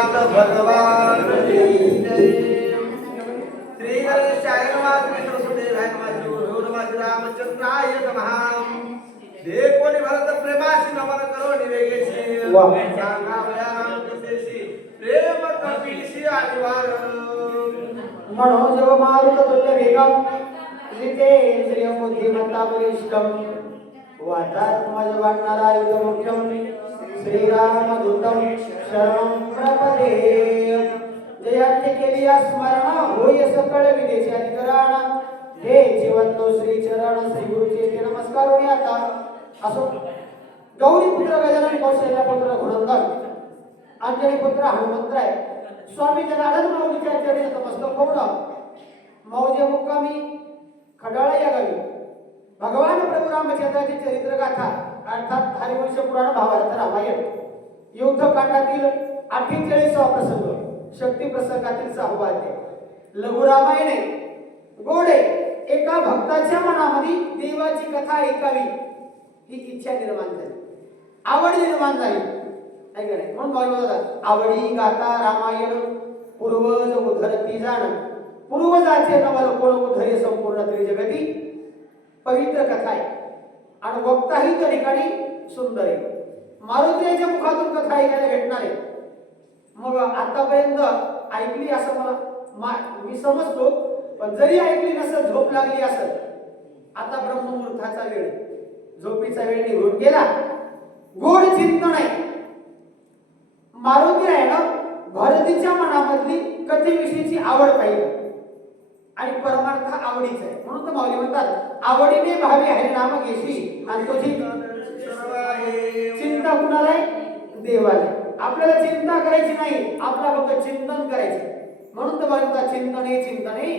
भगवान की जय। श्री गणेशाय नमः, श्री सरस्वतीय नमः, रामचंद्राय नमः। दे कोणी भरत प्रेमाशी नमन करो निवेगेशी सांगावया रामकथेशी प्रेम कपीशी आदिवार मनोजव मारुत तुल्य वेगम जितेंद्रिय बुद्धिमत्ता वरिष्ठम वातात्मज वाटणारा युध मुख्यम श्रीरामदूतम शरणं प्रपदे। जयाचे केली स्मरण होय सकळ विदेशी अधिकरण हे जीवंतो श्री चरण श्री गुरुचे नमस्कार होणे आता असो। गौरी पुत्र गजानन कौशल्य पुत्र घोडंदर अंजनी पुत्र हनुमंतराय स्वामी जनार्दन माऊलीच्या चरणी नतमस्तक होऊन मौजे मुक्कामी खडाळा या गावी भगवान प्रभू रामचंद्राची चरित्र गाथा अर्थात हरिवंश पुराण भावार्थ रामायण युद्धकांडातील 48वा प्रसंग शक्ती प्रसंगातील 6वा अध्याय लघु रामायणे गोडे एका भक्ताच्या मनामध्ये देवाची कथा ऐकावी ही इच्छा निर्माण झाली, आवड निर्माण झाली ऐकणे म्हणून बोलतात आवडी गाता रामायण पूर्वज उद्धरती जाण पूर्वजाचे नवल कोण उद्धरे संपूर्ण त्रिजगती पवित्र कथा आहे आणि वक्ताही त्या ठिकाणी सुंदर आहे। मारुतीच्या मुखातून कथा ऐकायला भेटणार आहे। मग आतापर्यंत ऐकली असं मला मी समजतो, पण जरी ऐकली नसेल झोप लागली असेल आता ब्रह्ममुहूर्ताचा वेळ झोपीचा वेळ निघून गेला। गोड चिंतन आहे मारुती आहे ना भरतीच्या मनामधली कथेविषयीची आवड पाहिजे आणि परमार्थ आवडीचा आहे म्हणून तर माऊली म्हणतात आवडीने भावे हरी नाम घेशी आणि तुझी चिंता कुणाला आहे देवाला। आपल्याला चिंता करायची नाही, आपला फक्त चिंतन करायचं म्हणून तर म्हणतात चिंतने चिंतने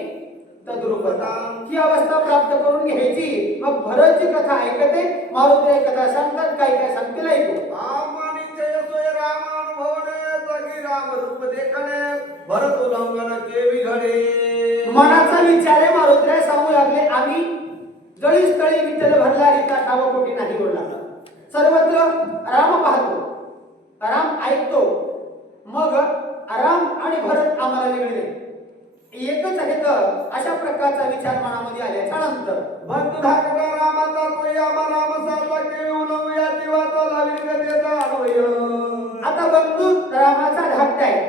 तद्रूपता ही अवस्था प्राप्त करून घ्यायची। मग भरतची कथा ऐकते मारुती कथा सांगतात काय काय सांगतील ऐकू राम रूप देखणे भरत उल्लंघन केवी घडे। मनाचा विचार आहे मारुतीला सांगू लागले आम्ही जळी स्थळी विठ्ठल भरला रीता ठाव कोटी नाही बोलला सर्वत्र राम पाहतो राम ऐकतो मग राम आणि भरत आम्हाला वेगळे एकच आहे तर अशा प्रकारचा विचार मनामध्ये आल्याच्या नंतर भक्त धाकटा रामाचा तोय आम्हा राम साचा केवी उलंघूया जीवाचा लावील गदेचा अन्वय। आता बंधू रामाचा धाकटा आहे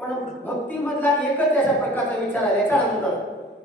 पण भक्ती मधला एकच अशा प्रकारचा विचार आल्याच्या नंतर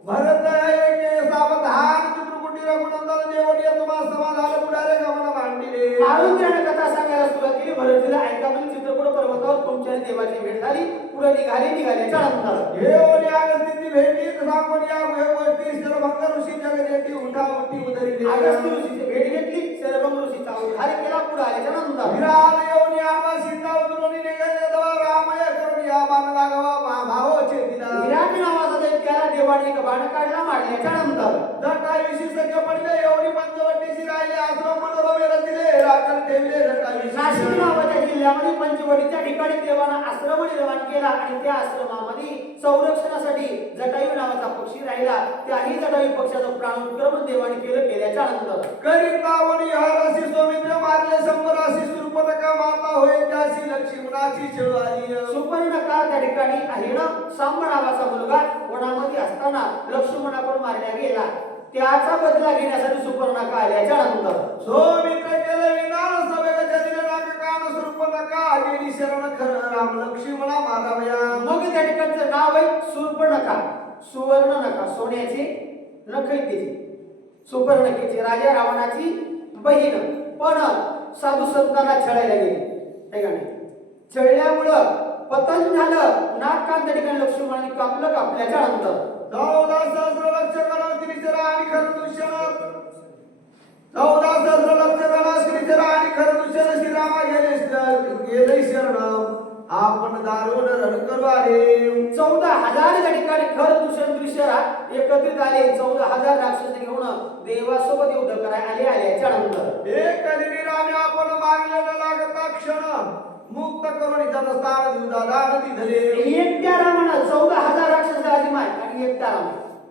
भरत आहे सावधान चित्रकुटी रघुनंदन देवडिया तुम्हा समाधान पुढारे गमन मांडिले। मारुतीने कथा सांगायला सुरुवात केली भरतीला ऐकावून चित्रकूट पर्वतावर तुमच्या देवाची भेट झाली पुढे निघाल्याच्या नंतर हे ओली अगस्ती भेटी सांगून या गोष्टी सर्वभंग ऋषी जगदेटी उठा उठी उदरी अगस्ती ऋषीची भेट घेतली सर्वभंग ऋषीचा उद्धार केला पुढे आल्याच्या नंतर विराल येऊन आमा सीता उतरून निघाले दवा रामय करून या बाण लागवा भावाचे दिला। विराट नावाचा दैत्याला देवाने एक बाण काढला मारल्याच्या नंतर जटाई विशेष पडले एवढी पंचवटीची राहिले आश्रम मनोरमे रचिले राखण ठेवले जटाई नाशिक नावाच्या जिल्ह्यामध्ये पंचवटीच्या ठिकाणी देवाने आश्रम निर्माण केला आणि त्या आश्रमामध्ये संरक्षणासाठी जटायू नावाचा पक्षी राहिला त्याही जटायू पक्षाचं प्राणोत्क्रमण देवाने केल्याच्या नंतर करितावणी हरसी सौमित्र मारले शंभराशी सुरपणका माता होय त्याशी लक्ष्मणाची शेळारी सुपर्णका त्या ठिकाणी हिरण सांब नावाचा मुलगा वनामध्ये असताना लक्ष्मणाकडून मारला गेला त्याचा बदला घेण्यासाठी सुपर्णका आल्याच्या नंतर सौमित्र केले विनाश सभेच्या दिले नागकान सुरपणका गेली शरण खरं राम लक्ष्मणा मारावया। मग त्या ठिकाणचं नाव आहे सुपर्णका सुवर्ण नका सोन्याचे नख सुपर्णकेची राजा रावणाची बहीण पण साधू संतांना छळायला गेली आहे का नाही छळल्यामुळं पतन झालं नाक कान त्या ठिकाणी लक्ष्मणाने कापल्याच्या नंतर 14 सहस्र लक्ष करा त्रिचरा आणि खरं दूषण 14 सहस्र लक्ष करा त्रिचरा आणि खरं दूषण श्रीरामा गेले शरण आपण दारुण रण करू आले। 14,000 त्या ठिकाणी खरं दूषण त्रिशरा एकत्रित आले 14,000 राक्षस घेऊन देवासोबत युद्ध करायला आल्याच्या नंतर एक कलिनी रामे आपण मारले न लागता क्षण मुक्त करून जनस्थान दुधादान दिधले। एकट्या रामानं 14,000 राक्षस आदिमाय आणि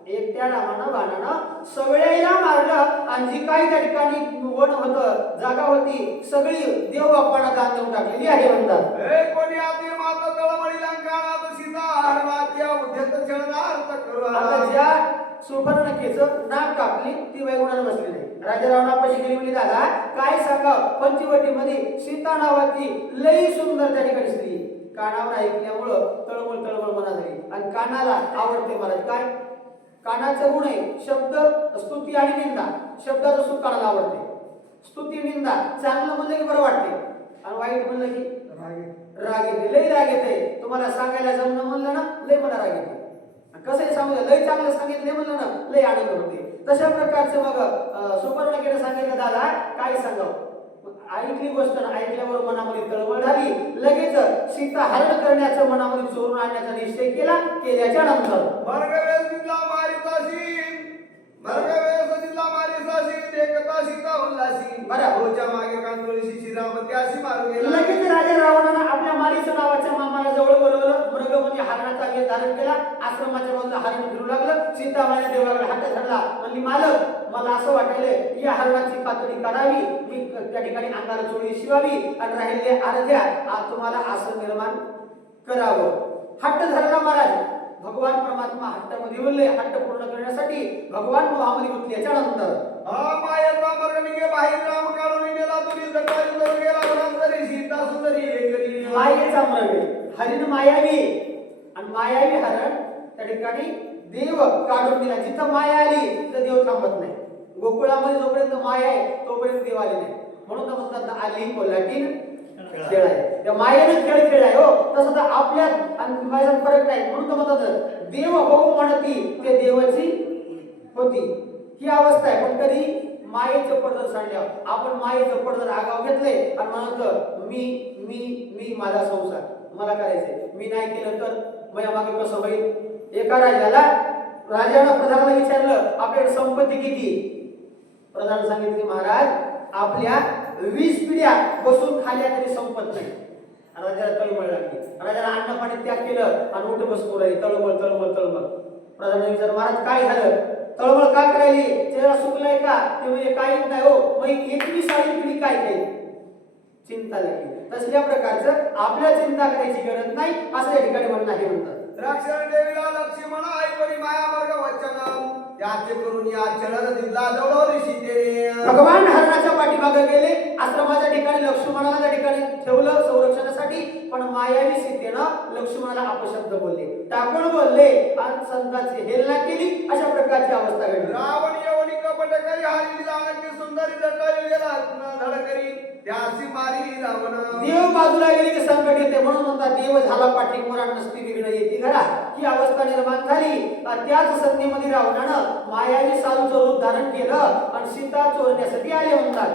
एकट्या रामानं बाणानं सगळ्याला मारलं आणि जी काही त्या ठिकाणी वन होतं जागा होती सगळी देव बाप्पांना दान देऊन टाकलेली आहे म्हणतात। हे कोणी आधी माता तळमळीला सुपर्णकेचं नाक कापली ती वैगुणाला बसली नाही. राजा रावणापाशी गेली म्हणजे दादा काय सांगाव पंचवटीमध्ये सीता नावाची लई सुंदर त्या ठिकाणी स्त्री कानावर ऐकल्यामुळं तळमळ तळमळ मनात झाली आणि कानाला आवडते महाराज. काय कानाचं गुण आहे शब्द स्तुती आणि निंदा. शब्दाचं सुख कानाला आवडते. स्तुती निंदा चांगलं म्हणलं की बरं वाटते आणि वाईट म्हणलं की राग येते. लई राग येते. तुम्हाला सांगायला जमणं म्हणलं ना लई मला राग येते. कसं आहे सांगू लई चांगलं सांगितलं म्हणलं ना लई आनंद होते. तशा प्रकारचं मग सुपर्णकेने सांगितलं दादा काय सांगावं. ऐकली गोष्ट ऐकल्यावर मनामध्ये तळमळ झाली. लगेच सीता हरण करण्याचं मनामध्ये चोरून आणण्याचा निश्चय केला. केल्याच्या नंतर मर्गवेस दिला मारितासी मर्गवेस दिला मारितासी एकता सीता उल्लासी बरं. होच्या मागे कांतोळीशी श्रीराम त्याशी मारू गेला. लगेच राजा रावणानं आपल्या मारीचं नावाच्या मामाला जवळ बोलवलं. मृग म्हणजे हरणाचा वेश धारण केला. आश्रमाच्या बाजूला हरण फिरू लागलं. सीताबाईने देवाकडे हात धरला. म्हणली मालक मला असं वाटायलंय या हरणाची कातडी काढावी मी त्या ठिकाणी अंगाला चोळी शिवावी आणि राहिले अर्ध्या तुम्हाला आसन निर्माण करावं. हट्ट धरला महाराज. भगवान परमात्मा हट्टामध्ये बोलले. हट्ट पूर्ण करण्यासाठी भगवान मोहामध्ये गुंतल्याच्या नंतर मायाचा मर्ग निघे बाहेर राम काढून गेला. तुझी जटायू जर गेला वनांतरी सीता सुंदरी एकरी. मायेचा मृग हरिण मायावी आणि मायावी हरण त्या ठिकाणी देव काढून दिला. जिथं माया आली तिथं देव थांबत नाही. गोकुळामध्ये जोपर्यंत माया आहे तोपर्यंत देव आले नाही. म्हणून तर म्हणतात ना आली कोल्हाटीन खेळ आहे. त्या मायेने खेळ खेळ आहे हो. तसं तर आपल्यात आणि मायेचा फरक नाही. म्हणून तर म्हणतात देव होऊ म्हणती ते देवाची होती ही अवस्था आहे. पण कधी मायेचं पडदर सांडल्यावर आपण मायेचं पडदर आगाव घेतले आणि म्हणत मी मी मी माझा संसार मला करायचंय मी नाही केलं तर माझ्या मागे कसं होईल. एका राजानं प्रधानाला विचारलं आपल्याकडे संपत्ती किती. प्रधान सांगितले महाराज आपल्या 20 पिढ्या बसून खाल्या तरी संपत नाही. राजाला तळमळ लागली. राजाला अन्न पाणी त्याग केलं आणि उठ बसतो लागली. तळमळ तळमळ तळमळ. प्रधानाने विचार महाराज काय झालं तळमळ का करायली चेहरा सुकलाय का. ते म्हणजे काहीच नाही हो. मग 21वी पिढी काय केली चिंता लागली. तसल्या प्रकारचं आपल्याला चिंता करायची गरज नाही असं या ठिकाणी म्हणणं आहे म्हणतात. द्राक्षण देवीला लक्ष्मण ऐकणी माया मार्ग वचन याचे करून या चलन दिला दौडवली सीतेने. भगवान हरणाच्या पाठीमागे गेले. आश्रमाच्या ठिकाणी लक्ष्मणाला त्या ठिकाणी ठेवलं संरक्षणासाठी. पण मायावी सीतेनं लक्ष्मणाला अपशब्द बोलले टाकून बोलले आणि संतांची हेलना केली. अशा प्रकारची अवस्था घडली. रावण येवणी कपट करी हरली जानकी सुंदरी जटायू गेला धडकरी त्यासी मारी रावण. देव बाजूला गेले की संकट येते. म्हणून म्हणतात देव झाला पाठींवर नसती विघ्न येते घरा. ही अवस्था निर्माण झाली. त्याच संधीमध्ये रावणानं मायावी साधूचं रूप धारण केलं आणि सीता चोरण्यासाठी आले म्हणतात.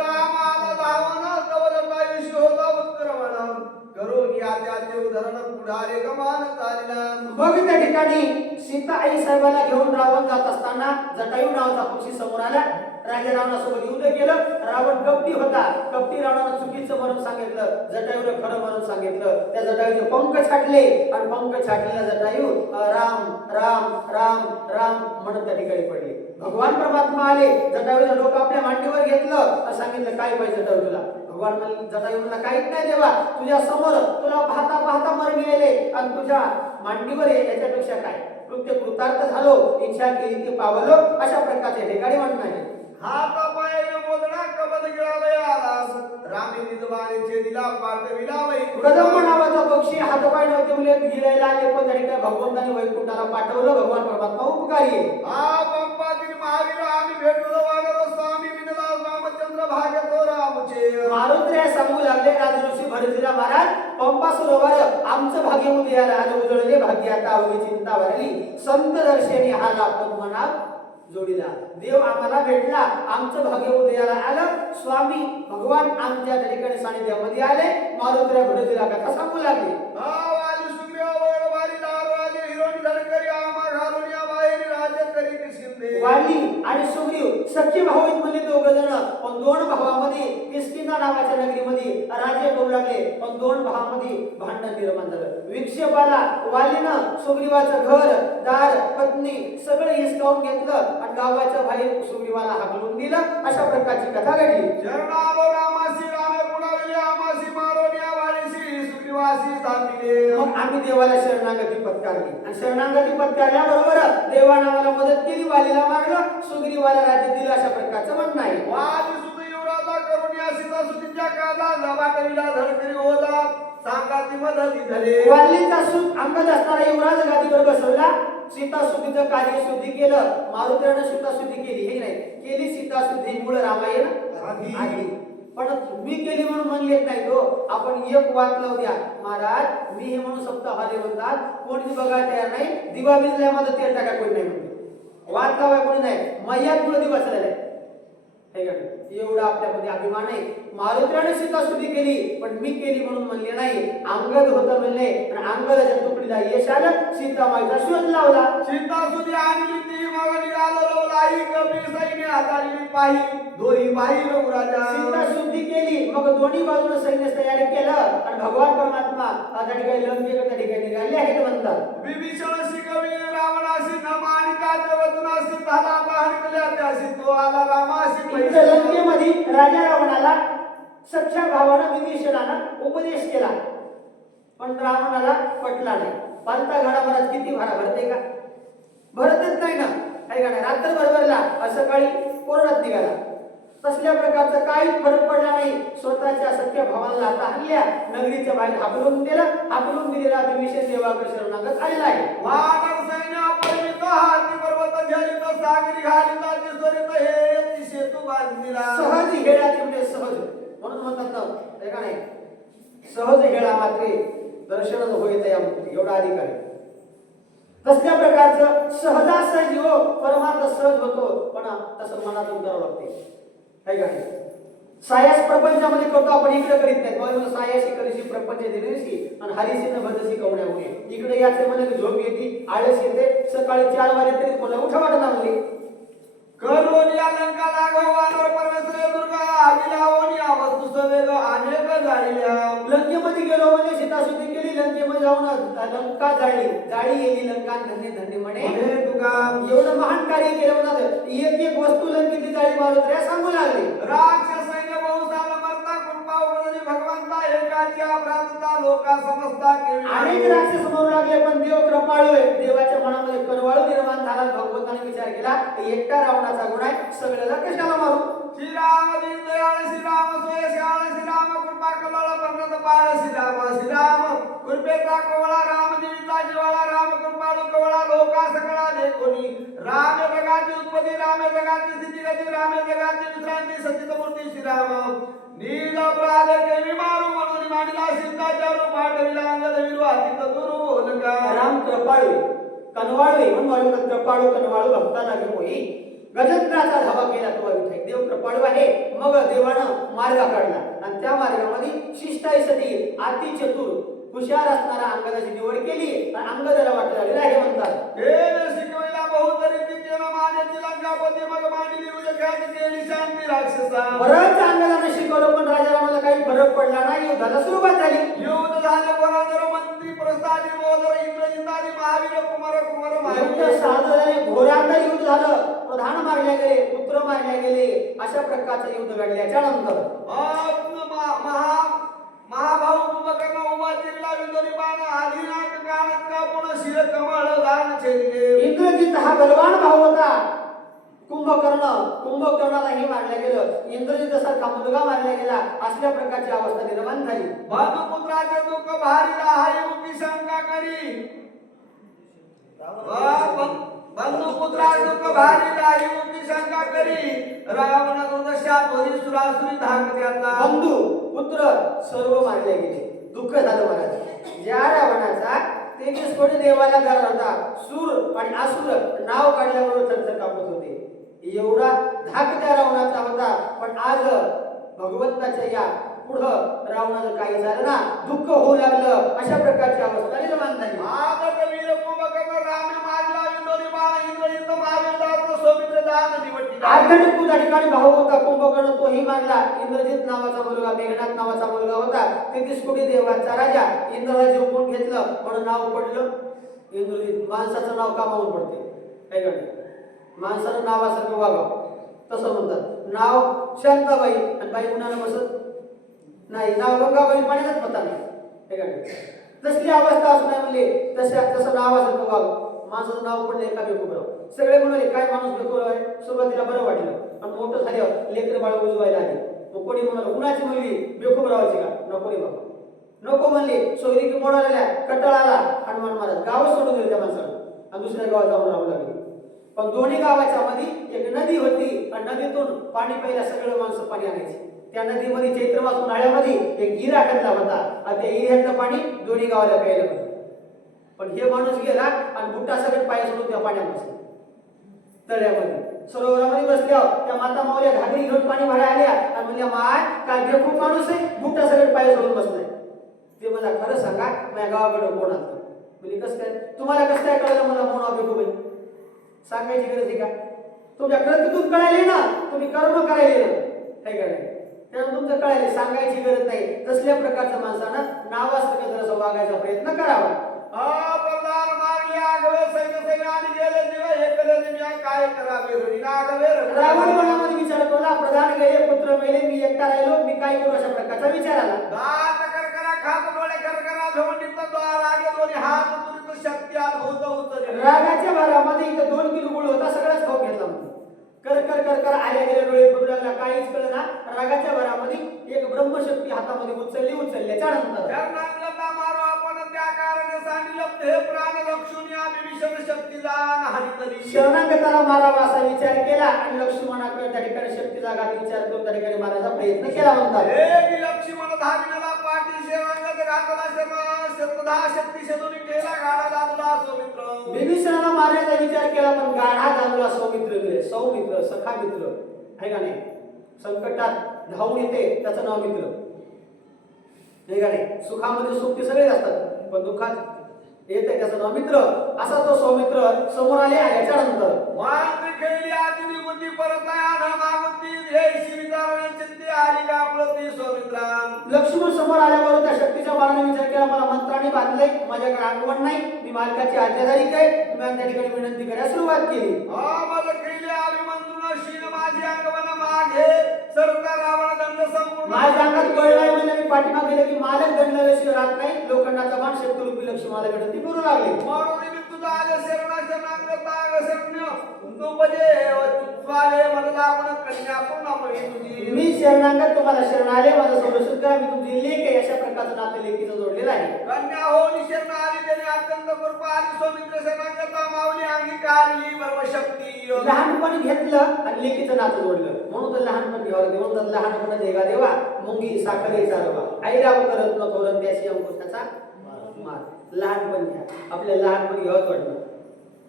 रामाला धावन कवल आयुष्य होता उत्क्रमण करून या त्याचे उदाहरण पुढारे गमान चालला. बघ त्या ठिकाणी सीता आई साहेबाला घेऊन रावण जात असताना जटायू नावाचा पक्षी समोर आला. राजा रावणासोबत युद्ध केलं. रावण कपटी होता. कपटी रावणानं चुकीचं म्हणून सांगितलं. जटायूला खरं म्हणून सांगितलं. त्या जटायूचे पंख छाटले आणि पंख छाटलेला जटायू राम राम राम राम म्हणत त्या ठिकाणी पडले. भगवान परमात्मा आले. जटायूचं डोकं आपल्या मांडीवर घेतलं आणि सांगितलं काय पाहिजे जटायू तुला. भगवान म्हणले जटायू म्हणला काहीच नाही देवा तुझ्या समोर तुला पाहता पाहता मरण गेले आणि तुझ्या मांडीवर याच्यापेक्षा काय कृत्य कृतार्थ झालो इच्छा केली ती पावलो. अशा प्रकारचे ठिकाणी म्हणणं आहे. हाता पाय बोलणा कबद गिळावया आलास रामी निजवानेचे दिला पाठविला वैकुंठ. कदंब नावाचा पक्षी हातपाय नव्हते मुले गिळायला आले पण तरी काय भगवंताने वैकुंठाला पाठवलं. भगवान परमात्मा उपकारी आहे. हा पंपातील महावीर आम्ही भेटलो वानर स्वामी विनला रामचंद्र भागतो रामचे. मारुत्र्य सांगू लागले राजऋषी भरतीला महाराज पंपा सरोवर आमचं भाग्य उदयाला आलं उजळले भाग्य आता अवघी चिंता भरली. संत दर्शनी हाला पद्मना जोडीला. देव आम्हाला भेटला आमचं भाग्य उदयाला आलं. स्वामी भगवान आमच्या त्या ठिकाणी सानिध्यामध्ये आले. मारुत्र्य भरतीला कथा सांगू लागले. वाली सुग्रीव वैरवारी राजे हिरोणी धडकरी आमा घालून या बाहेर राज्य करी किस्किंदे. वाली आणि सुग्रीव सख्य भाऊ आहेत म्हणजे दोघ जण. पण दोन भावामध्ये किष्किंधा नावाच्या नगरीमध्ये राज्य करू लागले. पण दोन भावामध्ये भांडण निर्माण झालं. विक्षेपाला वालीनं सुग्रीवाचं घर दार पत्नी सगळं हिसकावून घेतलं आणि गावाच्या बाहेर सुग्रीवाला हाकलून दिलं. अशा प्रकारची कथा घडली. शरणालो रामासी रामे कुणाविले आमासी मारोनिया वाणीसी सुग्रीवासी सांगितले. मग आम्ही आम्ही देवाला शरणागती पत्कारली आणि शरणागती पत्कारल्याबरोबर देवाने आम्हाला मदत केली, वालीला मारलं, सुग्रीवाला राज्य दिलं, अशा प्रकारचं म्हणणं आहे. वाली सुत युवराजा करून या सीतासुतीच्या काला जबाटविला धडकरी होता सांगाती मदती धरे. वालीचा सूत अंगद असणारा युवराज गादीवर बसवला, सीतासुतीचं कार्य शुद्धी केलं, मारुतीने सीतासुद्धी केली, हे नाही केली सीतासुद्धी मूळ रामायण आधी. पण मी केली म्हणून म्हणले नाही तो, आपण एक वाट लावू द्या महाराज, मी हे म्हणून सप्ताहाले म्हणतात, कोणी बघायला तयार नाही, दिवा भिजल्या माझं तेल टाका कोणी नाही म्हणते, वाट लावाय कोणी नाही, मैयात मुळे दिवा चाललाय. एवढा आपल्यामध्ये अभिमान आहे. मारुतीने सीतासुद्धी केली पण मी केली म्हणून म्हणले नाही, अंगद होतं म्हणले आणि अंगदाच्या तुकडीला यश आलं, सीतामाईचा शोध लावला. सीतासुती आणली ती मग निघालो लाई कपी सैन्य हाताळली पाही दोही पाही राजा. सीतासुद्धी केली मग दोन्ही बाजूने सैन्य तयार केलं आणि भगवान परमात्मा आता ठिकाणी लंकेच्या ठिकाणी निघाले आहेत म्हणतात. विभीषण शिकवी रावणाशी न माणिकाच्या वचनाशी झाला पाहणीतल्या त्याशी तो आला रामाशी. लंकेमध्ये राजा रावणाला सख्या भावानं विभीषणानं उपदेश केला पण रावणाला पटला नाही. पालता घडाभरात किती भारा भरते का? भरतच नाही ना, काय का नाही, रात्रभर भरला, सकाळी कोरडात निघाला. तसल्या प्रकारचा काही फरक पडला नाही. स्वतःच्या सख्या भावाला आता हल्ल्या नगरीच्या बाहेर हाकलून दिलं, हाकलून दिलेला विभीषण देवाकडे शरणागत आलेला आहे. वानर सैन्य परिमित हाती पर्वत झरित सागरी घालिता जिसरित हे सेतू बांधिला. सहज हेळाचे म्हणजे सहज म्हणून म्हणतात ना, काय का नाही, सहज हेळा मात्रे दर्शन होईल या मुक्ती, एवढा अधिकार आहे. तसल्या प्रकारचं सहजासहजी हो परमार्थ सहज होतो, पण तसं मनातून करावं लागते. काय का नाही, सायास प्रपंचामध्ये करतो आपण, इकडे करीत नाही. म्हणून सायाशी करीशी प्रपंच दिलेशी आणि हरीशी न भदशी कवण्यामुळे इकडे याचे मध्ये झोप येते, आळस येते, सकाळी 4 वाजे तरी मला उठा वाटत म्हणले. करोनी अलंका लागो वानर परमेश्वर दुर्गा आगिलावनी वस्तू सवेग अनेक जाळिल्या. लंकेमध्ये गेलो म्हणजे सीतासुद्धी केली, लंकेमध्ये जाऊन लंका जाळली, जाळी येली लंका धन्य धन्य म्हणे तुका. एवढं महान कार्य केलं म्हणत, एक एक वस्तू लंकेची जाळी मारत रे सांगू लागले. राक्षस सैन्य बहुसाल मरता कृपा उपदनी भगवंता एकाच्या प्राप्ता लोका समजता केली. अनेक राक्षस म्हणू लागले पण देव कृपाळू आहे. देवाच्या मनामध्ये कळवळू निर्माण झाला. भगवंताने विचार केला एकटा रावणाचा गुण आहे, सगळ्याला कशाला मारू. श्रीराम दीन दयाळ श्रीराम सोय श्याळ श्रीराम कृपा कलाळ पर्णत पाळ श्रीराम श्रीराम कृपेचा कोवळा राम जीविता जिवाळा राम कृपाळू कवळा लोका सकळा देखोनी. राम जगाची उत्पत्ती राम जगाची स्थिती गती राम जगाची विश्रांती सचित मूर्ती श्रीराम. नील अपराध केवी मारू म्हणून मांडला सीताच्या रूपात विलांगल विरवातीत दुरू बोलका. राम कृपाळू कनवाळू म्हणून म्हणतात, कृपाळू कनवाळू भक्ताला घेऊन गजत्राचा धावा केला तो विठ्ठल. देव कृपाळू आहे. मग देवानं मार्ग काढला आणि त्या मार्गामध्ये शिष्टाईसाठी अति चतुर हुशार असणारा अंगदाची निवड केली आणि अंगदाला वाटलं हे म्हणतात हे शिकविला बहुतरी केला माझ्याची लंकापती मग मांडली उदख्यात केली शांती राक्षसा. बरंच अंगदाने शिकवलं पण राजा रामाला काही फरक पडला नाही. युद्धाला सुरुवात झाली. युद्ध झाले कोणाजर मंत्री प्रस्तादी मोदर इंद्रजितादी महावीर कुमार कुमार महावीर. साधारण घोरांतर युद्ध झालं. प्रधान मारले गेले, पुत्र मारले गेले, अशा प्रकारचं युद्ध घडल्याच्या नंतर महाभाऊ कुंभकर्ण उभा जिल्हा विदोरी बाण आदिनाथ काळत कापून शिर कमळ दान छेदले. इंद्रजित हा बलवान भाऊ होता. कुंभकर्णालाही मारलं गेलं. इंद्रजित सारखा मुलगा मारला गेला. असल्या प्रकारची अवस्था निर्माण झाली. भानुपुत्राचे दुःख भारीला हाय मुकी शंका करी. बंधुपुत्राचे दुःख भारीला हाय मुकी शंका करी. रावण दुर्दशा धोरी सुरासुरी धाक त्याचा. बंधू पुत्र सर्व मारले गेले. दुःख झालं महाराज. ज्या रावणाचा तेजस कोणी देवाला धरला होता, सूर आणि असुर नाव काढल्याबरोबर थरथर कापत होते. एवढा धाक त्या रावणाचा होता. पण आज भगवंताच्या या पुढं रावणाचं काही झालं ना, दुःख होऊ लागलं. अशा प्रकारची अवस्था निर्माण झाली. आदर वीर कुंभकर्ण राम मारला विदोरी बाण इंद्रजित महावीर सोमित्र दान निवडली. आर्धनिकू त्या ठिकाणी भाऊ होता कुंभकर्ण, तोही मारला. इंद्रजित नावाचा मुलगा, मेघनाथ नावाचा मुलगा होता. 33 कोटी देवाचा राजा इंद्राला जिंकून घेतलं म्हणून नाव पडलं इंद्रजित. माणसाचं नाव कामावून पडते. काय करते, माणसानं नावासारखं वागावं तसं म्हणतात. नाव शांताबाई आणि बाई कुणाला बसत नाही. नाव गंगाबाई पाण्यात पता नाही. काय करते, जसली अवस्था असू नाही म्हणले तसं नाव असेल तो वाग. माणसाचं नाव पडले का बेकुबराव. सगळे म्हणाले काय माणूस बेकुबराव आहे. सुरुवातीला बरं वाटलं पण मोठं झाल्यावर लेकर बाळ उजवायला आले. मग कोणी म्हणाल कुणाची मुलगी बेकुबरावाची का. नको रे बाबा नको म्हणले. सोयरी की मोडाला कटाळाला हनुमान महाराज गावच सोडून दिलं त्या माणसाला आणि दुसऱ्या गावात जाऊन राहू लागले. पण दोन्ही गावाच्या मध्ये एक नदी होती आणि नदीतून पाणी प्यायला सगळं माणसं पाणी आणायचे. त्या नदीमध्ये चैत्र मास उन्हाळ्यामध्ये एक हिरा घातला होता आणि त्या हिऱ्यातलं पाणी दोन्ही गावाला प्यायला होतं. पण हे माणूस गेला आणि बुट्टा सगळं पाय सोडून त्या पाण्यात बसला तळ्यामध्ये. सरोवरामध्ये बसल्यावर त्या माता मावल्या घागरी घेऊन पाणी भरायला आल्या आणि म्हणल्या माय काय बेकूफ माणूस आहे बुट्टा सगळं पाय सोडून बसलाय. ते मला खरं सांगा माझ्या गावाकडे कोण आलं. म्हणजे कसं काय तुम्हाला कसं काय कळलं मला कोण बेकूफ आहे सांगायची गरज आहे का. तुमच्या कृतीतून कळाले ना तुम्ही कर्म करायले ना काय करायला त्यामुळे तुमचं कळायले सांगायची गरज नाही. तसल्या प्रकारच्या माणसानं नावासकट जरा वागायचा प्रयत्न करावा. प्रधान मारले आगवे सैन्य आणि गेले दिवे हे केले मी काय करावे घरी नागवे. रावण मनामध्ये विचार केला प्रधान गेले पुत्र मेले मी एकटा राहिलो मी काय करू अशा प्रकारचा विचार आला. दात करकरा खात डोळे करकरा धवणीत द्वार आगे दोन्ही हात तुरीत शक्ती आत होत उतरले. रागाच्या भारामध्ये इथं 2 किलो गुळ होता सगळाच खाऊ घेतला. कर कर कर कर आल्या गेल्या डोळे पडू लागला काहीच कळलं ना. रागाच्या भरामध्ये एक ब्रह्मशक्ती हातामध्ये उचलल्याच्या नंतर मारो आपण त्या कारणे सांगितलं हे प्राण लक्ष्मी विभीषण शक्तीदान हरितरी. शरणागताला मारावा असा विचार केला आणि लक्ष्मणाकडे त्या ठिकाणी शक्तीचा घात विचार करून त्या ठिकाणी मारायचा प्रयत्न केला म्हणतात. हे लक्ष्मण धाविनाला पाठी शरणागत घातला शरधा शक्ती शोधून केला गाडा दादला सौमित्र. विभीषणाला मारण्याचा विचार केला पण गाढा दादला सौमित्र गेले. सौमित्र सखा मित्र आहे का नाही. संकटात धावून येते त्याचं नाव मित्र आहे का नाही. सुखामध्ये सुख ते सगळेच असतात पण दुःखात येते त्याचं नाव मित्र. असा तो सौमित्र समोर आले याच्या नंतर वांद्री खेळली आधी निगुती परत आया मागुती हे शिविदारण चित्ते आली का प्रति सौमित्रा. लक्ष्मण समोर आल्यावर त्या शक्तीच्या बाणाने विचार केला मला मंत्राने बांधलंय माझ्याकडे आगमन नाही मी मालकाची आज्ञाधारी काय मी त्या ठिकाणी विनंती करायला सुरुवात केली. मला खेळली आली मंजुन शीन माझी अंगवन मागे सरकार रावण दंड संपूर्ण माझ्या अंगात कळलाय म्हणजे मी पाठीमागे गेले की मालक दंडल्याशिवाय राहत नाही. लोखंडाचा बाण शक्तिरूपी लक्ष्मणाला विनंती करू लागले. म्हणून मी तुझा आले शरणागता शरण्य तुपजे स्वाले म्हणला आपण कन्या पूर्ण पडी तुझी. मी शरणागत तुम्हाला शरण आले माझं संरक्षण करा मी तुमची लेक आहे अशा प्रकारचं नातं लेकीचं जोडलेलं आहे. कन्या हो निशरण आली त्याने अत्यंत कृपा आली सौमित्र शरणागता माऊली अंगीकारली बर्व शक्ती. लहानपणी घेतलं आणि लेकीचं नातं जोडलं म्हणून तर लहानपण घ्यावं लागते. म्हणून लहानपणी देगा देवा मुंगी साखरे चारवा आईला करत न थोडं त्याशी अंकुशाचा मार. लहानपणी घ्या आपल्याला लहानपणी घ्यावंच वाटतं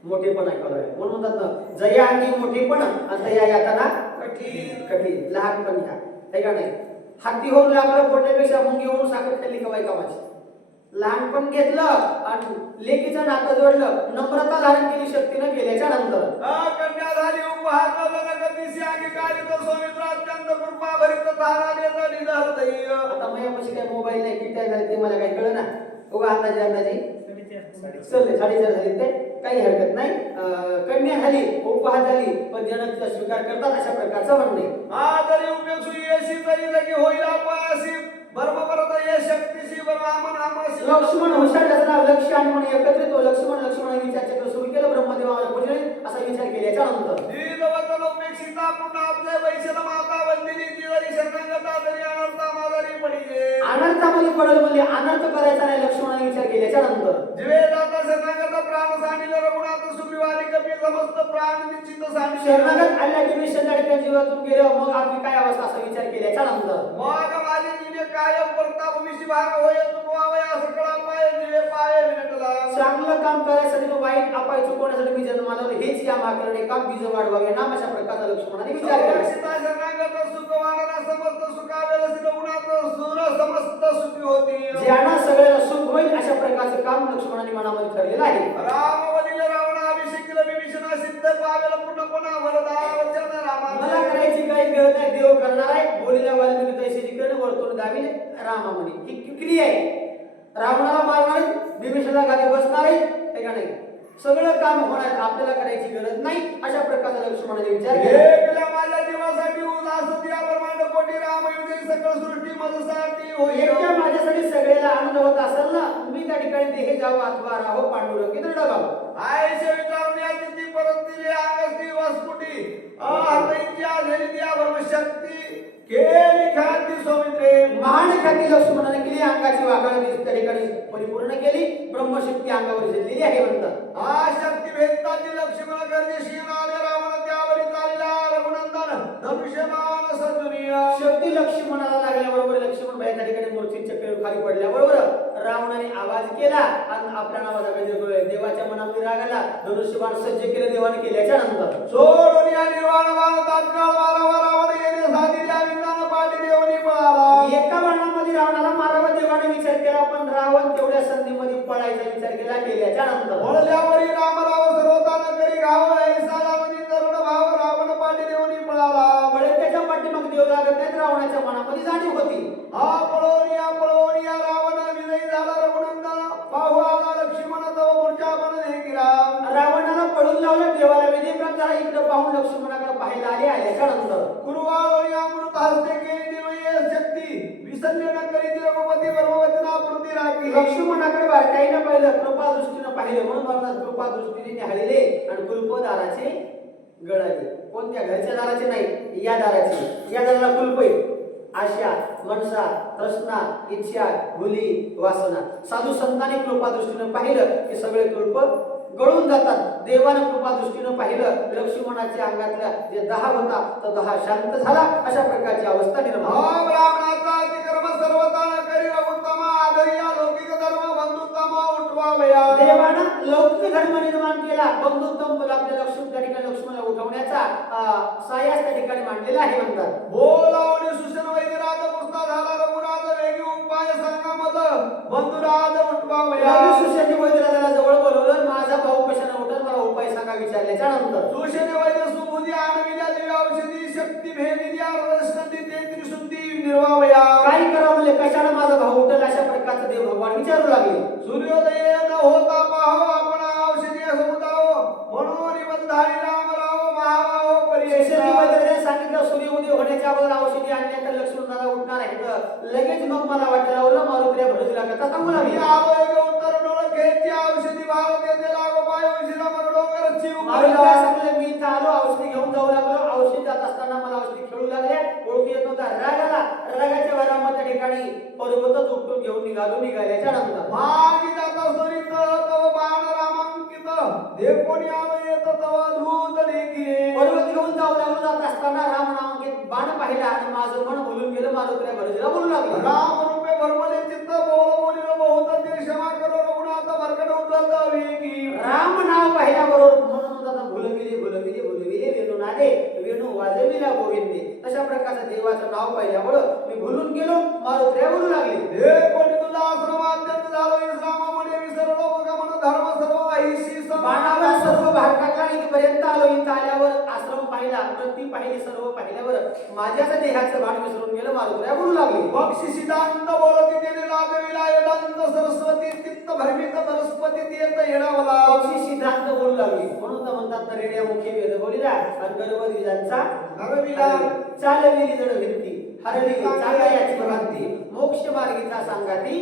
मोठेपणा करावे म्हणून म्हणतात ना जया अंगी मोठेपण आणि तया यातना कठीण कठीण. लहानपणी घ्या आहे का नाही. हाती होऊन आपलं पोटण्यापेक्षा मुंगी होऊन साखर खाल्ली कवाय कामाची. लहानपण घेतलं आणि लेकीचं नातं जोडलं नम्रता धारण केली शक्तीनं गेल्याच्या नंतर कन्या झाली उपहार गतीशी अंगीकारी तर सौमित्र अत्यंत कृपा भरित धारा देता निधर दैय. आता माझ्यापाशी काय मोबाईल नाही किती झाले ते मला काही कळलं ना. उगा अंदाजे चल 4:30 झाले ते काही हरकत नाही. कन्या झाली उपहार झाली पण जनतेचा स्वीकार करतात अशा प्रकारचं म्हणणे. हा जरी उपयोग सुयशी तरी लगी होईल अपयशी बर्म परत ये शक्तीशी बर्मामन आमशी. लक्ष्मण हुशार त्याचं नाव लक्ष्य आणि म्हणून एकत्रित तो लक्ष्मण विचार चक्र सुरू केलं ब्रह्मदेवाला पूजले असा विचार केल्याच्या नंतर दीनवतन उपेक्षिता पुन्हा आपले वैश्य माता वंदिनी ती जरी शरणागता तरी अनर्था माजारी पडिले. अनर्थामध्ये पडलं म्हणजे अनर्थ करायचा नाही लक्ष्मणाने विचार केल्याच्या नंतर जीवे जाता शरणागत प्राण सांगितलं रघुनाथ सुखीवारी कपी समस्त प्राण निश्चित सांगितलं. शरणागत आल्या की मिशनच्या जीवातून गेलं मग आपली काय अवस्था असा विचार केल्याच्या नंतर मग माझे जीवे कायम करता भूमीशी भाग होय तुमवावया सकळा पाय जीवे पाय विनटला. चांगलं काम करायसाठी तो वाईट अपाय चुकवण्यासाठी मी जन्माला आलो हेच या मागणे काम बीज वाढवावे नाम अशा प्रकारचा लक्ष्मणाने विचार केला. सीता शरणागत सुखवानरा समस्त सुखावेल रघुनाथ सुर समस्त सुखी होती. ज्यांना सगळ्याला सुख होईल अशा प्रकारचे काम लक्ष्मणाने मनामध्ये ठरलेलं आहे. राम वदिल रावण अभिषेक विभीषण सिद्ध पावेल पूर्णपणा वरदा वचन रामा. मला करायची काही गरज नाही देव करणार आहे. बोलीला वाल्मिकी तैसेची कर्ण वर्तुळ दाविले रामा म्हणे ही क्रिया आहे. रावणाला मारणार विभीषणाला गादी बसणार आहे का नाही. सगळं काम होणार, आपल्याला करायची गरज नाही, अशा प्रकारचा लक्ष्मणाने विचार केला. एकल्या माझ्या जीवासाठी उदास या ब्रह्मांड कोटी राम युगे सकळ सृष्टी मजसाठी होईल. एकट्या माझ्यासाठी सगळ्याला आनंद होत असेल ना, मी त्या ठिकाणी देहे जावं अथवा राहो पांडुरंग की दृढ गाव. आयशे विचारण्याची ती परत दिली अंगस्ती वसपुटी हृदयच्या झाली त्या ब्रह्मशक्ती केली ख्याती सौमित्रे. महान ख्याती लक्ष्मणाने केली, अंगाची वाकड त्या ठिकाणी परिपूर्ण केली, ब्रह्मशक्ती अंगावर घेतलेली आहे म्हणतात. हा शक्ती भेदताची लक्ष्मण गरजेशी नाले रावण त्यावरी चालला रघुनंदन धनुष्यबाण सजुनीय. शक्ती लक्ष्मणाला लागल्याबरोबर लक्ष्मण भाई त्या ठिकाणी मूर्ती चक्र खाली पडल्याबरोबर रावणाने आवाज केला आणि आपल्या नावाचा गजर बोलला. देवाच्या मनामध्ये राग आला, धनुष्यबाण सज्ज केलं देवाने केल्याच्या नंतर सोडून या निर्वाण बाण तात्काळ मारावा रावण येणे साधिल्या विंदान पाठी देवनी पळाला. एका बाणामध्ये रावणाला मारावं देवाने विचार केला, पण रावण तेवढ्या संधीमध्ये पळायचा विचार केला, केल्याच्या नंतर पळल्यावरी रामराव सर्वतान करी घाव ऐसा लागली तरुण भाव रावण पाठी देवनी पळाला. बळे त्याच्या पाठीमागे देव लागत नाहीत, रावणाच्या मनामध्ये जाणीव होती. हा पळवून या रावण विजयी झाला रघुनंदन पाहू आला लक्ष्मण तव मोर्चा पण देखीला. रावणाला पळून लावलं, देवाला विजय प्राप्त झाला. इकडे पाहून लक्ष्मणाकडे पाहायला आल्याच्या नंतर कुरुवाळोनी अमृत हस्ते केली दिव्य शक्ती विसर्जन करीत रघुपती ब्रह्मवचना पूर्ती राखी. लक्ष्मणाकडे बारकाईनं पाहिलं, कृपा दृष्टीनं पाहिलं, म्हणून म्हणतात कृपा दृष्टीने निहाळले आणि कुलप दाराचे गळाले. कोणत्या घरच्या दाराचे नाही, या दाराचे. या दाराला कुलप आहे. आशा, मनसा, तृष्णा, इच्छा, भुली, वासना. साधू संतांनी कृपा दृष्टीनं पाहिलं की सगळे कुलप गळून जातात. देवाने कृपा दृष्टीनं पाहिलं, लक्ष्मणाच्या अंगातला जे दहा होता तो दहा शांत झाला. अशा प्रकारची अवस्था निर्माण. हा ब्राह्मणाचा अतिक्रम सर्वतान करी रघुत्तम आदर्या लौकिक धर्म बंधुत्तम उठवावया. देवानं लौकिक धर्म निर्माण केला, बंधुत्तम बोला आपल्या लक्ष्मणाला उठवण्याचा सायास त्या ठिकाणी मांडलेला आहे म्हणतात. बोलावणी सुशन वैद्यराज पुस्ता झाला रघुनाथ वेगी उपाय संगमत बंधुराज उठवावया. सुशेने वैद्यराजाला जवळ बोलवलं, माझा भाऊ कशाने उठल मला उपाय सांगा विचारल्याच्या नंतर सुशेने वैद्य सुबुधी आणविल्या दिव्य औषधी शक्ती भेदी द्या रसनदी ते त्रिशुद्धी निर्वावया. काय करावं म्हणजे कशाने माझा भाऊ उठल, अशा प्रकारचं देव भगवान विचारू लागले. सूर्योदय न होता पाहावं आपण औषधी समुदाव म्हणून बंधारी रामराव महावाव सुशेने पर्यय. वैद्यराजाने सांगितलं सूर्य उदय होण्याच्या अगोदर औषधी आणल्या तर लक्ष्मणाला उठणार आहे. तर लगेच मग मला वाटलं लावलं मारुतीला भरतीला कथा सांगू मी लागली. आलो एक उत्तर डोळ घ्यायची औषधी भारत येते लागो पाय उशिरा मग डोंगर चिव मारुतीला सांगितलं मी इथं आलो, औषधी घेऊन जाऊ लागलो. औषधी जात असताना मला औषधी खेळू लागल्या, ओळखू येत नव्हता, राग आला. रागाच्या भरामध्ये त्या ठिकाणी पर्वतच उपटून घेऊन निघाल्याच्या नंतर मागी जाता सोनीत तव बाण रामांकित देव कोणी आलो येत तव धूत देखील. पर्वत घेऊन जाऊ लागलो. जात असताना राम नामांकित बाण पाहिला आणि माझं मन बोलून गेलं. मारुतीला भरतीला बोलू लागलं. राम रूपे भरमले चित्त बोलिलो बहुत ते क्षमा करो रघुनाथ भरकट उदत वेगी. राम नाव पाहिल्याबरोबर म्हणून म्हणतात भुलविले वेणू नादे वेणू वाजविला गोविंदे. तशा प्रकारचं देवाचं नाव पाहिल्यामुळं मी भुलून गेलो, मारुतीला बोलू लागले. हे कोणी तुझा आश्रम अत्यंत झालो इस्लाम म्हणे विसरलो बघा म्हणून धर्म सर्व आईशी बाणावर सर्व भाग टाकला. इथपर्यंत आलो. इथं आल्यावर आश्रम पाहिला, वृत्ती पाहिली, सर्व पाहिल्यावर माझ्याच देहाचं भान विसरून गेलं, मारुतीला बोलू लागले. बक्षी सिद्धांत बोलती तेने लादविला वेदांत सरस्वती चित्त भरमित वनस्पती तीर्थ येणावला. पक्षी सिद्धांत बोलू लागली. म्हणून तर म्हणतात ना रेड्या मुखी वेद बोलिला आणि गर्भद्विजांचा नरविला चालविली जड भिंती हरली चाकायाची भ्रांती मोक्ष मार्गीचा सांगाती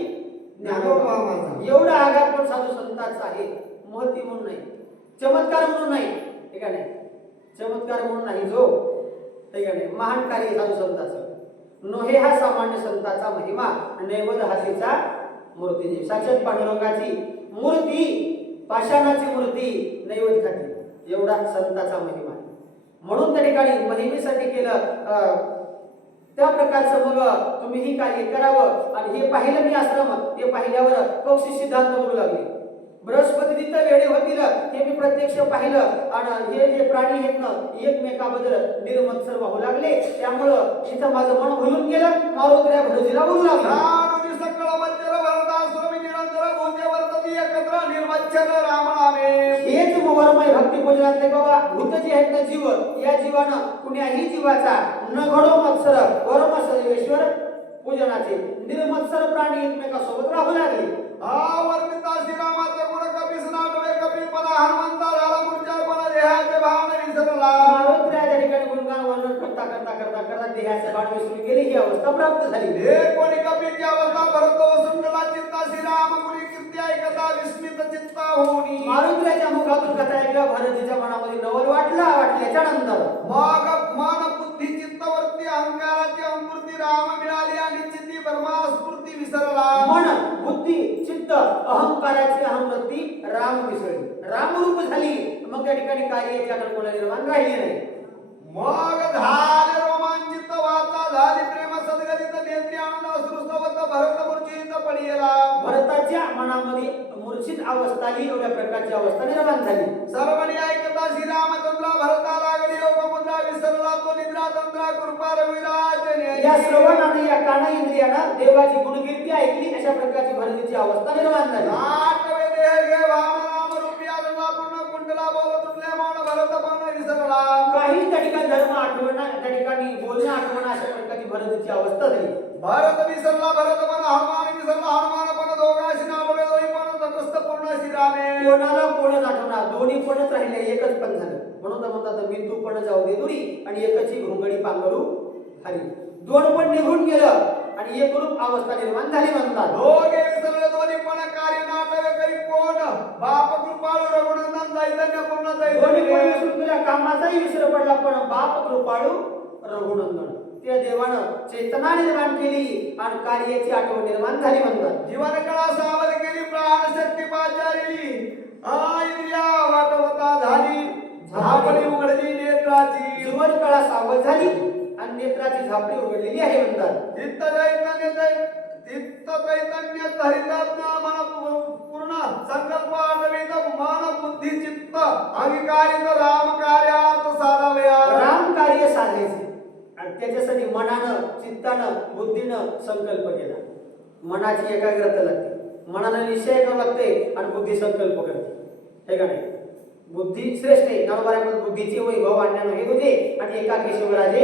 ज्ञानोबा माझा. एवढा आघात पण साधू संतांचा आहे. महती म्हणून नाही, चमत्कार म्हणून नाही, ठीक आहे, चमत्कार म्हणून नाही, जो ठीक आहे महान कार्य साधू संतांचं. नोहे हा सामान्य संतांचा महिमा. नैवद हातीचा मूर्ती, साक्षात पांडुरंगाची मूर्ती, पाषाणाची मूर्ती नैवद खाती, एवढा संतांचा महिमा. म्हणून त्या ठिकाणी महिमेसाठी केलं त्या प्रकारचं मग तुम्ही ही कार्य करावं. आणि हे पाहिलं मी आश्रम, ते पाहिल्यावर पक्षी सिद्धांत बोलू लागले. बृहस्पती तिथं वेळे होतील हे मी प्रत्यक्ष पाहिलं आणि हे जे प्राणी आहेत ना एकमेकाबद्दल निर्मत्सर वाहू लागले. त्यामुळं इथं माझं मन भुलून गेलं, मारुतीला भरतीला बोलू लागला. सकळ वज्र वरदा स्वामी निरंतर भूते वर्तती एकत्र निर्मच्छर राम नामे. हेच वर्मय भक्ती पूजनातले बाबा भूत जे आहेत ना जीव, या जीवानं कुण्याही जीवाचा न घडो मत्सर वर्म सर्वेश्वर पूजनाचे निर्मत्सर प्राणी एकमेकासोबत राहू लागले. वर्णिता श्रीरामाचे गुण कपीस नाटवे कपी पदा देहाचे भान विसरून गेले ही अवस्था प्राप्त झाली. हे कोणी कपीची अवस्था भरत वसुंधरा चित्ता श्रीराम मुनी कीर्ती ऐकता विस्मित चित्ता होनी. मारुतीच्या मुखातून कथा ऐकल्या भरतीच्या मनामध्ये नवल वाटल्याच्या नंतर मग मन बुद्धी चित्तवरती अहंकाराची अंकुरती राम मिळाली आणि चित्ती ब्रह्मा स्फूर्ती विसरला. मन बुद्धी चित्त अहंकाराची अहंवृत्ती राम विसरली, रामरूप झाली. मग त्या ठिकाणी कार्याची कल्पना निर्माण राहिली नाही. मग झाले रोमांचित वाचा झाली प्रेम सद्गदित नेत्री आनंद अश्रुस्तवत भरत मूर्छित पडिला. भरताच्या मनामध्ये मूर्छित अवस्था ही एवढ्या प्रकारची अवस्था निर्माण झाली. सर्वणी ऐकता श्रीरामचंद्र भरता लागली योग मुद्रा विसरला तो निद्रा तंत्रा कृपा रविराज. या श्रवणाने या कान इंद्रियानं देवाची गुणकीर्ती ऐकली, अशा प्रकारची भरतीची अवस्था निर्माण झाली. आठवे देह घे भावना नाम रूपी आनंदा पूर्ण कुंडला बोल तुटले मौन भरत पण विसरला. काही त्या ठिकाणी धर्म आठवणा, त्या ठिकाणी बोलणं आठवणा, अशा प्रकारची भरतीची अवस्था झाली. भरत विसरला भरत पण हनुमान विसरला हनुमान पण दोघाशी नाटवे दोही पण तटस्थ पूर्ण श्रीरामे. कोणाला कोणच आठवणार, दोन्ही पणच राहिले, एकच पण झालं. म्हणून तर म्हणतात मी तू पण जाऊ दे दुरी आणि एकची घोंगडी पांघरू हरी. दोन पण निघून गेलं आणि एक रूप अवस्था निर्माण झाली म्हणतात. दोघे विसरले दोन्ही पण कार्य नाटवे काही कोण बाप कृपाळू रघुनंदन चैतन्य पूर्ण दोन्ही पण चैतन्य. विसरून गेला, कामाचाही विसर पडला, पण बाप कृपाळू रघुनंदन त्या देवानं चेतना निर्माण केली आणि कार्याची आठवण निर्माण झाली म्हणतात. जीवन कळा सावध केली प्राण शक्ती पाचारिली इंद्रिया वाटवता झाली झापडी उघडली नेत्राची. जीवन कळा सावध झाली आणि नेत्राची झापडी उघडलेली आहे म्हणतात. चित्त चैतन्य हरितात्मा मन पूर्ण संकल्प आठवित मन बुद्धी चित्त अंगीकारित राम कार्यात साधावया. राम कार्य साधायचे आणि त्याच्यासाठी मनानं चित्तानं बुद्धीनं संकल्प केला. मनाची एकाग्रता लागते, मनानं निश्चय करावा लागते आणि बुद्धी संकल्प करते. हे का नाही? बुद्धी श्रेष्ठ आहे. नवबारामध्ये बुद्धीचे वैभव आणण्यानं हे होते आणि एका केशवराजे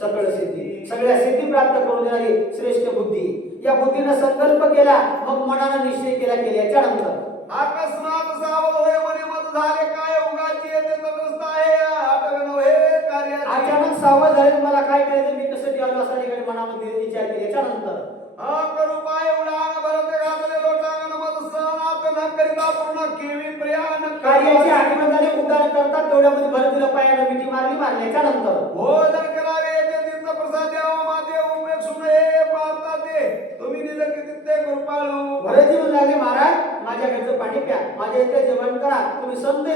सकळ सिद्धी, सगळ्या सिद्धी प्राप्त करून देणारी श्रेष्ठ बुद्धी. या बुद्धीनं संकल्प केला, मग मनानं निश्चय केला. केल्याच्या नंतर अकस्मात सावध होय मने मत झाले काय उगाची येते तटस्थ आहे आठवे नव्हे कार्य. अचानक सावध झाले, मला काय करायचं, मी कसं द्यावं असा ठिकाणी मनामध्ये विचार केल्याच्या नंतर करू पाय उडान भरत घातले लोटांगण मत सहनात न करिता पूर्ण केवी प्रियान कार्याची आठवण झाली. उद्धार करतात तेवढ्यामध्ये भरतीला पायानं मिठी मारल्याच्या नंतर भोजन करावे येते तीर्थ प्रसाद द्यावा माते उमेश सुने पारता ते तुम्ही दिलं की ते कृपाळू. भरतजी म्हणू लागले, महाराज माझ्या घरचं पाणी प्या, माझ्या इथे जेवण करा. तुम्ही संत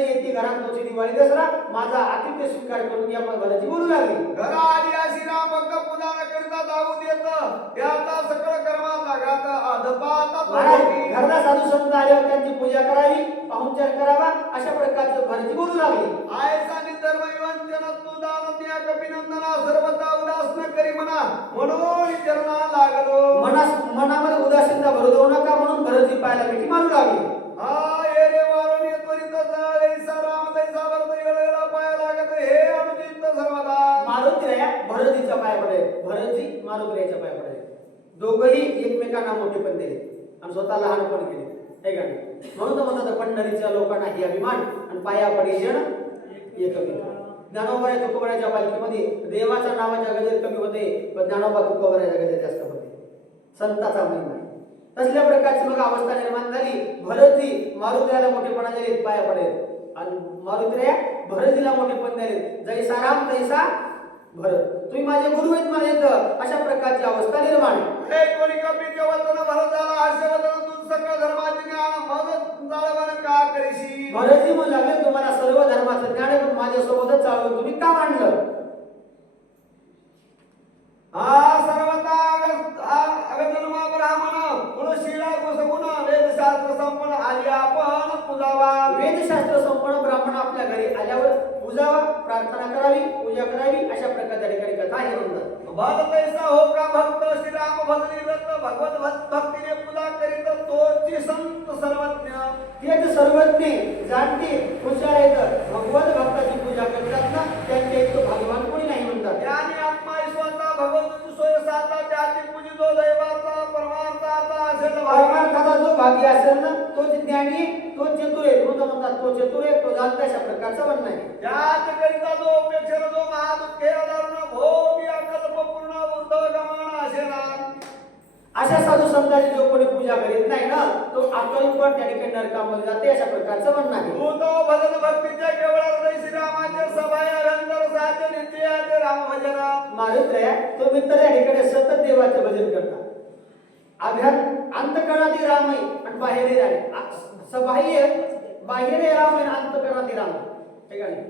येते घरात तुमची दिवाळी दसरा माझा आतिथ्य स्वीकार करून या. भरतजी बोलू लागले, घरा आली अशी राम भक्त पूजा न करिता जाऊ देत त्याचा सकळ कर्माचा घात अधपाता. महाराज घरला साधू संत आल्यावर त्यांची पूजा करावी, पाहुणचार करावा, अशा प्रकारचं भरतजी बोलू लागले. आयसा निधर्म विवंचन तू दान त्या कपिनंदना सर्वता उदास न करी म्हणा म्हणून चरणा लागलो. मनामध्ये उदासीनता भरू देऊ नका म्हणून भरतजी पायाला मिठी मारू लागले. हा ये रे वारून ये त्वरित ऐसा राम दैसा भरत येळेला पाया लागत हे अनुचित सर्वदा. मारुतीराया भरतजीच्या पाया पडले, भरतजी मारुतीरायाच्या पाया पडले. दोघंही एकमेकांना मोठेपण दिले आणि स्वतः लहानपण केले. हे का नाही? म्हणून तर म्हणतात पंढरीच्या लोकांना ही अभिमान आणि पाया पडी जण एकमेक. ज्ञानोबाच्या तुकोबराच्या पालखीमध्ये देवाच्या नावाच्या गजर कमी होते, पण ज्ञानोबा तुकोबराच्या गजर जास्त होते. संताचा महिमा आहे. तसल्या प्रकारची मग अवस्था निर्माण झाली. भरतजी मारुतीरायाला मोठेपणा दिले, पाया पडेल आणि मारुतीराया भरतजीला मोठेपण दिले. जैसा राम तैसा भरत, तुम्ही माझे गुरु आहेत म्हणायचं, अशा प्रकारची अवस्था निर्माण आहे. हे कोणी कपीचे वचन भरत झाला हास्यवदन तुझ सकळ धर्माचे ज्ञान मग जाळवण का करीशी. भरतजी म्हणू लागले, तुम्हाला सर्व धर्माचं ज्ञान आहे, पण माझ्यासोबतच चालवून तुम्ही का मांडलं? हा सर्वता अगतनुमा ब्राह्मण कुळशीला कुसगुण वेदशास्त्र संपन्न आली आपण पूजावा. वेदशास्त्र संपन्न ब्राह्मण आपल्या घरी आल्यावर पूजावा, प्रार्थना करावी, पूजा करावी, अशा प्रकारच्या ठिकाणी कथा आहे म्हणतात. भक्त ऐसा हो का भक्त श्रीराम भजनी व्रत भगवत भक्तीने पूजा करीत तोची संत सर्वज्ञ. तेच सर्वज्ञ जाणते हुशार आहेत, भगवत भक्ताची पूजा करतात ना, त्यांच्या इतकं भाग्यवान कोणी नाही म्हणतात. याने आत्मा ईश्वरचा भगवंताची सोय साता त्याची पूजी जो दैवाचा परमार्थाचा असेल परमार्थाचा जो भागी असेल ना तोच ज्ञानी, तो चतुर आहे. म्हणतात तो चतुर आहे, तो जाणता अशा प्रकारचं म्हणणं आहे. त्याकरिता जो अपेक्षेला जो महादुःखे अदारुण भोगी अकल्पपूर्ण ऊर्ध्व गमन असेना. अशा साधू संतांची जो कोणी पूजा करीत नाही ना तो अकल्पट त्या ठिकाणी नरकामध्ये जाते अशा प्रकारचं म्हणणं आहे. तू तो भजन भक्तीचे केवळ हृदय श्रीरामाचे सभाय अरंतर साचे नित्याचे राम भजन. मारुत्र्या तो मित्र या ठिकाणी सतत देवाचं भजन करतात. अभ्यान अंतकरणातील राम आहे आणि बाहेरही राम आहे. सबाह्य बाहेर राम आहे, अंतकरणातील राम आहे. ठीक आहे.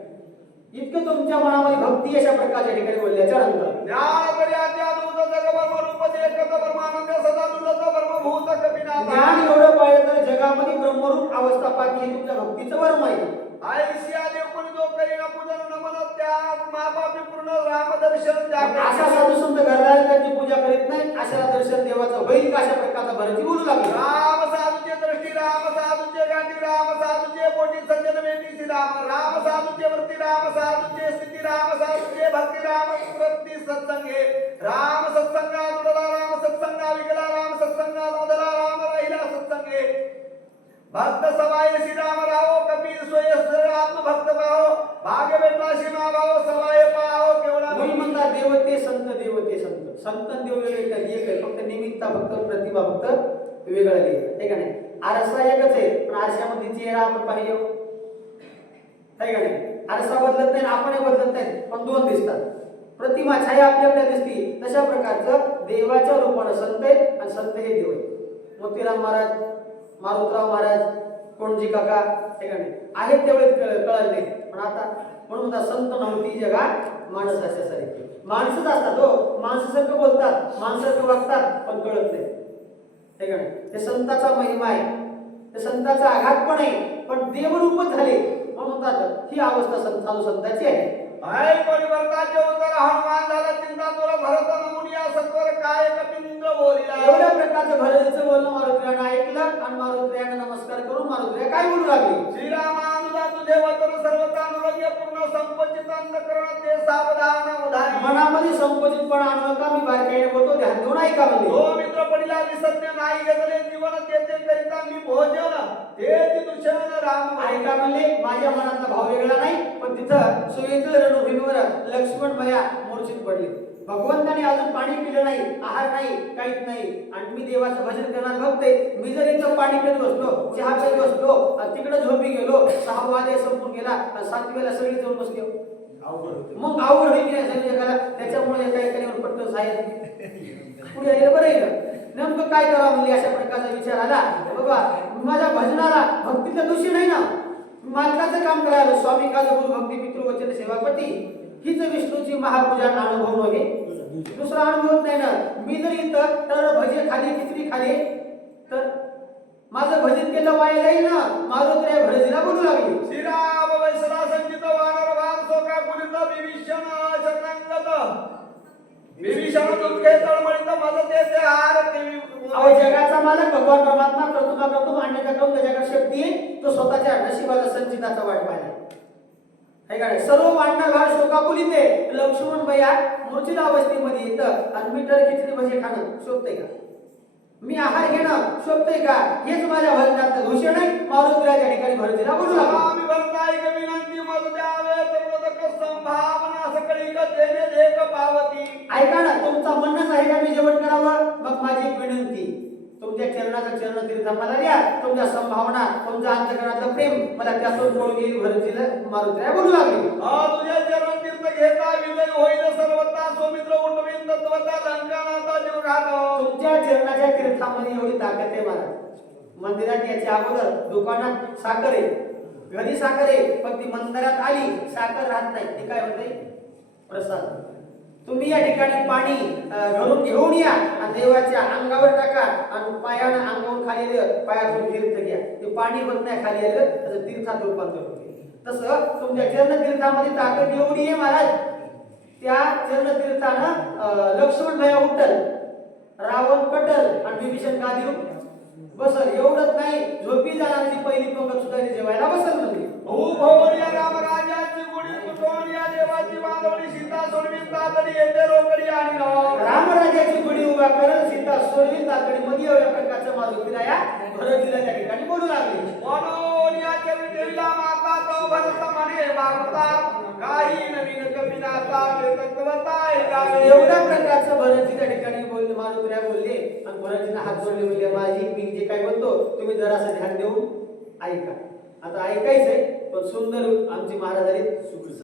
इतकं तुमच्या मनामध्ये भक्ती अशा प्रकारच्या ठिकाणी बोलल्याच्या नंतर ज्ञान करी अत्यादूत जगभर रूप एकत ब्रह्मानंद सदा दुर्लभ ब्रह्मभूत कपिनाथ. ज्ञान एवढं पाहिलं तर जगामध्ये ब्रह्मरूप अवस्था पाठी हे तुमच्या भक्तीचं वर्म आहे. आयुष्या देव कोणी जो करी न पूजन नमन त्या मापापी पूर्ण राम दर्शन त्याग. अशा साधू संत घराला त्यांची पूजा करीत नाही अशा दर्शन देवाचं होईल का अशा प्रकारचा भरती बोलू लागला. राम साधूचे दृष्टी राम साधूचे गाठी राम साधूचे पोटी सज्जन वेटी राम राम साधूचे वृत्ती राम साधूचे स्थिती राम साधूचे भक्ती राम वृत्ती सत्संगे राम सत्संगा दुडला राम सत्संगा विकला राम सत्संगा नोंदला राम राहिला सत्संगे भक्त सवाय श्रीराम राव कपिल सोयस्कर आत्म भक्त भाव भाग्य भेटला सीमा भाव सवाय पाव केवढा. म्हणून म्हणतात देवते संत देवते संत. संत देव वेगळे एक आहे, फक्त निमित्ता फक्त प्रतिभा फक्त वेगळं आहे. ठीक आहे. आरसा एकच आहे पण आरशामध्ये चेहरा आपण पाहिजे. ठीक आहे. आरसा बदलत नाही आपणही बदलत नाही पण दोन दिसतात. प्रतिमा छाया आपल्या दिसती तशा प्रकारचं देवाच्या रूपानं संत आहे आणि संत हे देव आहे. मोतीराम महाराज, मारुतराव महाराज, कोणजी काका ठीक आहे आहेत तेवढे कळत नाही. पण आता म्हणून म्हणतात संत नव्हती जगात माणस अशासारखी. माणसंच असतात हो, माणसासारखं बोलतात माणसासारखं वागतात पण कळत नाही. ठीक आहे. ते संताचा महिमा आहे, ते संताचा आघात पण आहे पण देवरूपच झाले म्हणून म्हणतात ही अवस्था साधू संताची आहे. हाय परिवर्ताचे उतर हनुमान झाला चिंता तुला भरत नमुनिया सत्वर काय कपिंद्र बोलिला. एवढ्या प्रकारचं भरतीचं बोलणं मारुतीरानं ऐकलं आणि मारुतीरानं नमस्कार करून मारुतीरा काय बोलू लागली. श्रीरामानुजा तुझे वचन सर्वतानुरोग्य पूर्ण संपचित अंतकरण ते सावधान उधारी. मनामध्ये संकोचितपणा आणू नका, मी बारकाईने बोलतो ध्यान देऊन ऐका म्हणजे. जो मित्र पडिला विसरणे नाही घेतले जीवन तेथे करिता मी भोजन ते दूषण राम ऐका म्हणले माझ्या मनातला भाव वेगळा नाही पण तिथं सुयेचं रणभूमीवर लक्ष्मण भया मूर्छित पडले. भगवंताने अजून पाणी पिलं नाही, आहार नाही, काहीच नाही आणि मी देवाचं भजन करणार भक्त आहे. मी जर इथं पाणी पित बसलो, चहा पित बसलो आणि तिकडे झोपी गेलो, 6 वाजे संपून गेला आणि 7 वेळेला सगळी जाऊन बसले मग आवड होईल की नाही जगाला. त्याच्यामुळे एका एकाने पटकन साहेब पुढे आलेलं बरं आहे का. नेमकं काय करावं म्हणजे अशा प्रकारचा विचार आला. बाबा माझ्या भजनाला भक्तीचं दोषी नाही ना, मालकाचं काम करायला स्वामी काज गुरु भक्ती पितृ वचन सेवापती हीच विष्णूची महापूजा अनुभव नव्हे, दुसरा अनुभव नाही ना. मी जर इथं तर भजे खाली खिचडी खाली तर माझं भजन केलं वाया जाईल ना. मारुतीला भजनाला बोलू लागली. श्रीराम वैसला संचित वानर भाग सोका कुलित विभीषण शरणागत विभीषण दुःखे तळमळीत मदत येते हार देवी. अहो जगाचा मालक भगवान परमात्मा कर्तृका करतो मान्यता करून त्याच्याकडे शक्ती आहे. तो स्वतःच्या नशिबाचा संचिताचा वाट पाहिला. हे काय सर्व वाटणार भार शोकाकुलीत आहे. लक्ष्मण भैया मूर्छित अवस्थेमध्ये येतं आणि मीटर खिचडी भजे खाणं शोभतंय का, मी आहार घेणं शोभतंय का, हेच माझ्या भजनात घोषण आहे. मारुतीला त्या ठिकाणी भरतीला बोलू लागला. आम्ही भरताय विनंती मत द्यावे तरुणक संभावना सकळी देणे देख पावती. ऐका ना तुमचा म्हणणंच आहे का मी जेवण करावं. मग माझी एक विनंती, तुमच्या चरणाचं चरण तीर्थ मला द्या. तुमच्या संभावना तुमच्या अंतकरणातलं प्रेम मला त्यातून पळून येईल. भरतीला मारुतीला बोलू लागली. तुझे चरण तीर्थ घेता विजय होईल सर्वता सोमित्र उठवीन तत्वता लंकानाचा जीव घात. तुमच्या चरणाच्या तीर्थामध्ये एवढी ताकद आहे महाराज. मंदिरात याच्या अगोदर दुकानात साखर आहे, घरी साखर आहे पण ती मंदिरात आली साखर राहत नाही. ते काय होते प्रसाद. तुम्ही या ठिकाणी पाणी घरून घेऊन या आणि देवाच्या अंगावर टाका आणि पायानं अंगावरून खाली पायातून तीर्थ घ्या. ते पाणी होत नाही खाली आलं त्याचं तीर्थात रूपांतर होते. तसं तुमच्या चरण तीर्थामध्ये ताकद एवढी आहे महाराज. त्या चरण तीर्थानं लक्ष्मण भया उठल, रावण कटल आणि विभीषण गादीवर बसल. एवढंच नाही झोपी जाणारी पहिली पंगत सुद्धा जेवायला बसल म्हणजे. भूभवन या रामराजाची गुढी तुटवून या देवाची बांधवणी सीता सोडवी तातडी येते रोकडी आणि रामराजाची गुढी उभा करल सीता सोडवी तातडी मध्ये एवढ्या प्रकारचं मारुतीला या भरतीला त्या ठिकाणी बोलू लागले. म्हणून या चरित्रीला माता तो भरत म्हणे मागता काही नवीन कपिनाचा तत्वता ऐकावे. एवढ्या प्रकारचं भरती त्या ठिकाणी बोलले, मारुत्र्या बोलले आणि भरतीने हात जोडले, म्हणजे माझी मी जे काय बोलतो तुम्ही जरासं ध्यान देऊन ऐका. आता ऐकायचंय पण सुंदर आमचे महाराज आले सुखी